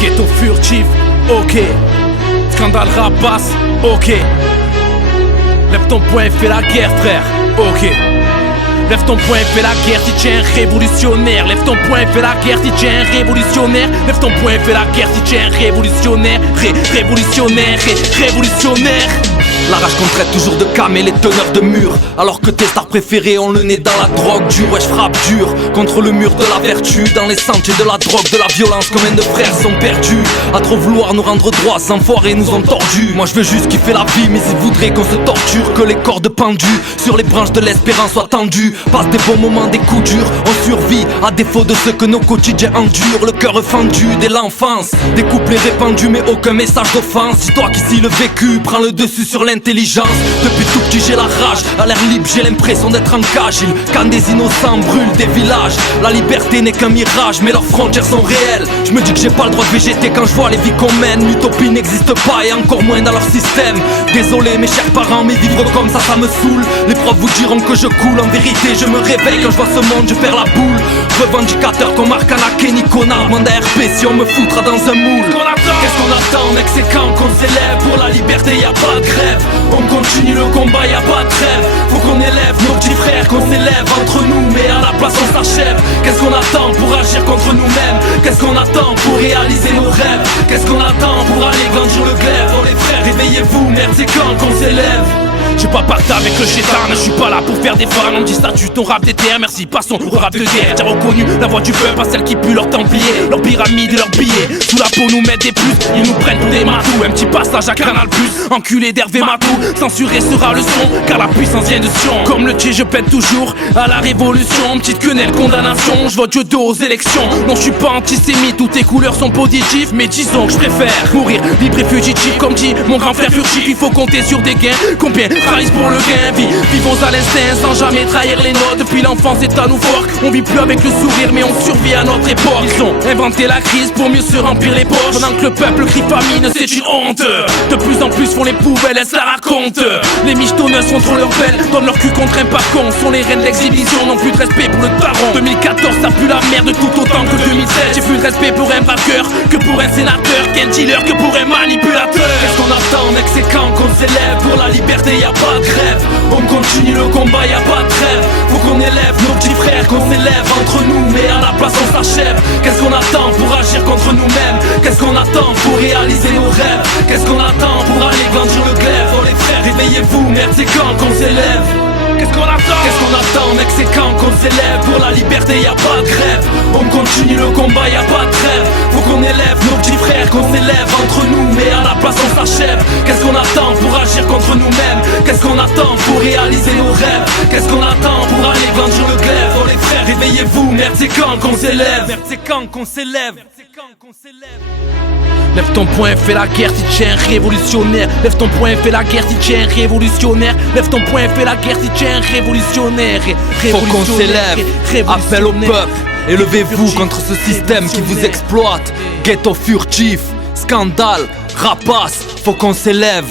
Ghetto furtif, ok. Scandale rapace, ok. Lève ton poing et fais la guerre frère, ok. Lève ton poing et fais la guerre si tu es un révolutionnaire. Lève ton poing et fais la guerre si tu es un révolutionnaire. Lève ton poing et fais la guerre si tu es un révolutionnaire. Révolutionnaire, révolutionnaire. La rage qu'on traite toujours de cam et les teneurs de mur, alors que tes stars préférées ont le nez dans la drogue dure. Ouais, je frappe dur contre le mur de la vertu, dans les sentiers de la drogue, de la violence. Combien de frères sont perdus à trop vouloir nous rendre droits, sans enfoirés nous ont tordus. Moi je veux juste kiffer la vie, mais ils voudraient qu'on se torture, que les cordes pendues sur les branches de l'espérance soient tendues. Passe des bons moments, des coups durs, on survit à défaut de ce que nos quotidiens endurent. Le cœur fendu dès l'enfance, des couplets répandus mais aucun message d'offense. Dis-toi qu'ici le vécu prend le dessus sur l'intelligence. Depuis tout petit j'ai la rage, à l'air libre j'ai l'impression d'être en cage. Quand des innocents brûlent des villages, la liberté n'est qu'un mirage mais leurs frontières sont réelles. Je me dis que j'ai pas le droit de végéter quand je vois les vies qu'on mène. L'utopie n'existe pas et encore moins dans leur système. Désolé mes chers parents, mais vivre comme ça me saoule. Les profs vous diront que je coule, en vérité je me réveille quand je vois ce monde, je perds la boule. Revendicateur qu'on marque à la Kenny Connard, mande à RP si on me foutra dans un moule. Qu'est-ce qu'on attend mec, c'est quand qu'on s'élève. Pour la liberté y a pas de grève, on continue le combat, y a pas de trêve. Faut qu'on élève nos petits frères, qu'on s'élève entre nous, mais à la place on s'achève. Qu'est-ce qu'on attend pour agir contre nous-mêmes? Qu'est-ce qu'on attend pour réaliser nos rêves? Qu'est-ce qu'on attend pour aller grandir le glaive? Oh les frères, réveillez-vous, merde c'est quand qu'on s'élève. J'suis pas pacte avec le chétan, je suis pas là pour faire des fans. On me dit statut, ton rap déterre, merci, passons au rap de guerre. J'ai reconnu la voix du peuple, pas celle qui pue leur templier, leur pyramide et leurs billets. Sous la peau nous mettent des puces, ils nous prennent pour des matous. Un petit passage à Canal+, enculé d'Hervé Matou. Censuré sera le son, car la puissance vient de Sion. Comme le tien je pète toujours à la révolution. Petite quenelle, condamnation, je vote Dieu aux élections. Non je suis pas antisémite, toutes tes couleurs sont positives, mais disons que je préfère mourir libre et fugitif. Comme dit mon grand frère furtif, il faut compter sur des gains. Combien trahissent pour le gain, vivons à l'instinct sans jamais trahir les notes. Depuis l'enfance c'est à nous fort, on vit plus avec le sourire mais on survit à notre époque. Ils ont inventé la crise pour mieux se remplir les poches, pendant que le peuple crie famine, c'est une honte. De plus en plus font les poubelles, elles se la racontent. Les michetonneuses font trop leur belle, donnent leur cul contre un parcon. Sont les reines d'exhibition, n'ont plus de respect pour le daron. 2014 ça pue la merde tout autant que 2016. J'ai plus de respect pour un vainqueur que pour un sénateur, qu'un dealer que pour un manipulateur. Qu'est-ce qu'on attend mec, c'est quand qu'on s'élève. Pour la liberté y a pas de grève, on continue le combat, y a pas de trêve. Faut qu'on élève nos petits frères, qu'on s'élève entre nous, mais à la place on s'achève. Qu'est-ce qu'on attend pour agir contre nous-mêmes? Qu'est-ce qu'on attend pour réaliser nos rêves? Qu'est-ce qu'on attend pour aller grandir le glaive? Oh les frères, réveillez-vous, merde c'est quand qu'on s'élève. Qu'est-ce qu'on attend? Qu'est-ce qu'on attend mec, c'est quand qu'on s'élève. Pour la liberté y a pas de grève, on continue le combat, y a pas de trêve. Faut qu'on élève nos petits frères, qu'on s'élève entre nous, mais à la place on s'achève. Qu'est-ce qu'on attend pour agir contre nous-mêmes? Qu'est-ce qu'on attend pour réaliser nos rêves? Qu'est-ce qu'on attend pour aller grandir le glaive? Oh les frères, réveillez-vous, merde c'est quand qu'on s'élève. Merde c'est quand qu'on s'élève. Lève ton poing et fais la guerre si tu es un révolutionnaire. Lève ton poing et fais la guerre si tu es un révolutionnaire. Lève ton poing et fais la guerre si tu es un révolutionnaire. Faut qu'on s'élève, appel au peuple. Élevez-vous contre ce système qui vous exploite. Ghetto furtif, scandale, rapace. Faut qu'on s'élève.